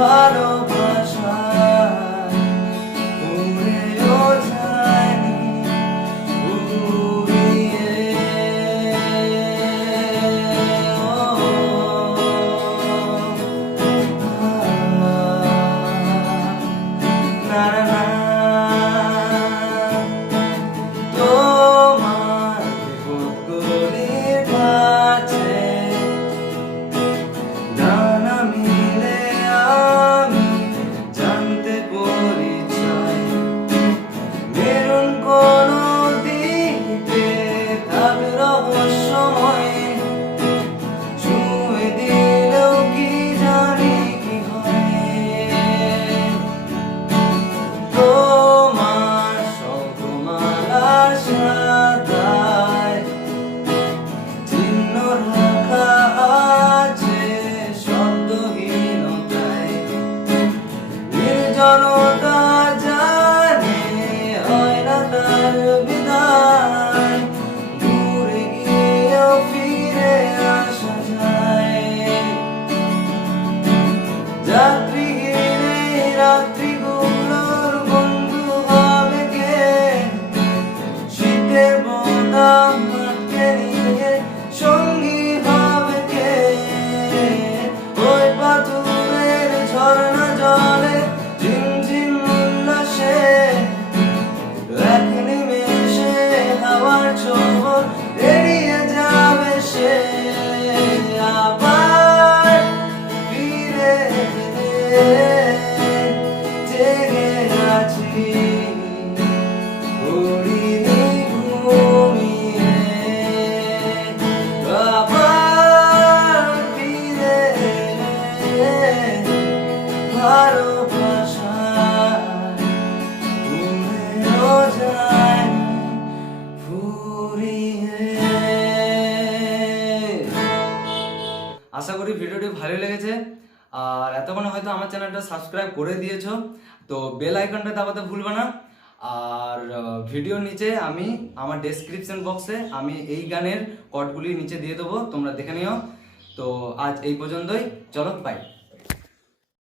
ভালোবাসায় উড়েও যায়নি উড়িয়ে। না না না তোমার বিপদগুলির কাছে ডানা মিলে আমি জানতে পরিচয় মেরুন কোন দিকে থাক রহস্যময় ছুঁয়ে দিলেও কি জানি কি হয় তোমার শঙ্খমালার সাদায় চিহ্ন রাখা আছে শব্দহীনতায় নির্জনতা জানে হয় না তার বিদায় দূরে গিয়েও ফিরে আসা যায় যাত্রীহীন এই রাত্রিগুলোর বন্ধু হবে কে শীতের বোতাম আটকে নিয়ে সঙ্গী হবে কে ওই পাথরের ঝর্ণা জলে ঝিমঝিম উল্লাসে এক নিমেষে হাওয়ার ছোঁয়া এড়িয়ে যাবে সে আবার ফিরে জেগে আছি উড়িনি ঘুমিয়ে আবার ফিরে ভালোবাসায় উড়েও যায়নি ফুরিয়ে। আশা করি ভিডিওটি ভালো লেগেছে আর এতক্ষণ হয়তো আমার চ্যানেলটা সাবস্ক্রাইব করে দিয়েছো তো বেল আইকনটা দাবাতে ভুলবে না আর ভিডিওর নিচে আমি আমার ডেসক্রিপশন বক্সে আমি এই গানের কর্ডগুলি নিচে দিয়ে দেবো তোমরা দেখে নিও তো আজ এই পর্যন্তই চলো বাই।